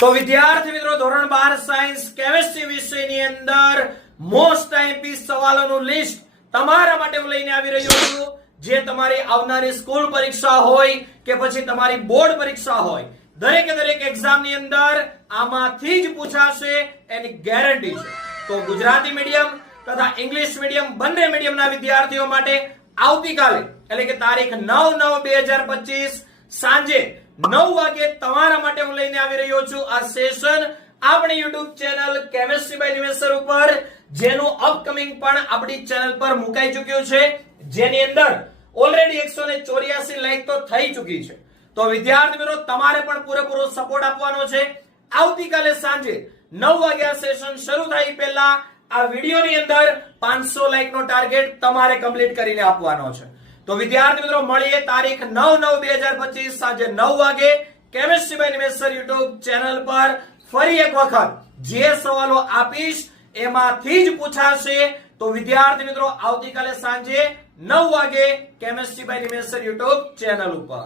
તો વિદ્યાર્થી મિત્રો ધોરણ 12 સાયન્સ કેમિસ્ટ્રી વિષયની અંદર મોસ્ટ આઈએમપી સવાલોનું લિસ્ટ તમારા માટે હું લઈને આવી રહ્યો છું, જે તમારી આવનારી સ્કૂલ પરીક્ષા હોય કે પછી તમારી બોર્ડ પરીક્ષા હોય, દરેકે દરેક એક્ઝામની અંદર આમાંથી જ પૂછાશે એની ગેરંટી છે. તો ગુજરાતી મીડિયમ તથા ઇંગ્લિશ મીડિયમ બંને મીડિયમના વિદ્યાર્થીઓ માટે આવતીકાલે એટલે કે તારીખ 9/9/2025 સાંજે 9 વાગે તમારા માટે હું લઈને આવી રહ્યો છું આ સેશન આપણી YouTube channel chemistry by Nimesh ઉપર, જેનું અપકમિંગ પણ આપણી ચેનલ પર મુકાઈ ચૂક્યું છે, જેની અંદર ઓલરેડી 184 લાઈક તો થઈ ચૂકી છે. તો વિદ્યાર્થી મિત્રો તમારે પણ પૂરેપૂરો સપોર્ટ આપવાનો છે. આવતીકાલે સાંજે 9 વાગે આ સેશન શરૂ થાય પહેલા આ વિડિયોની અંદર 500 લાઈક નો ટાર્ગેટ તમારે કમ્પ્લીટ કરીને આપવાનો છે. તો વિદ્યાર્થી મિત્રો મળીએ તારીખ 9/9/2025 સાંજે 9 વાગે chemistry by Nimesh YouTube channel પર. ફરી એક વખત જે સવાલો આપીશ એમાંથી જ પૂછાશે. તો વિદ્યાર્થી મિત્રો આવતીકાલે સાંજે 9 વાગે chemistry by Nimesh YouTube channel ઉપર.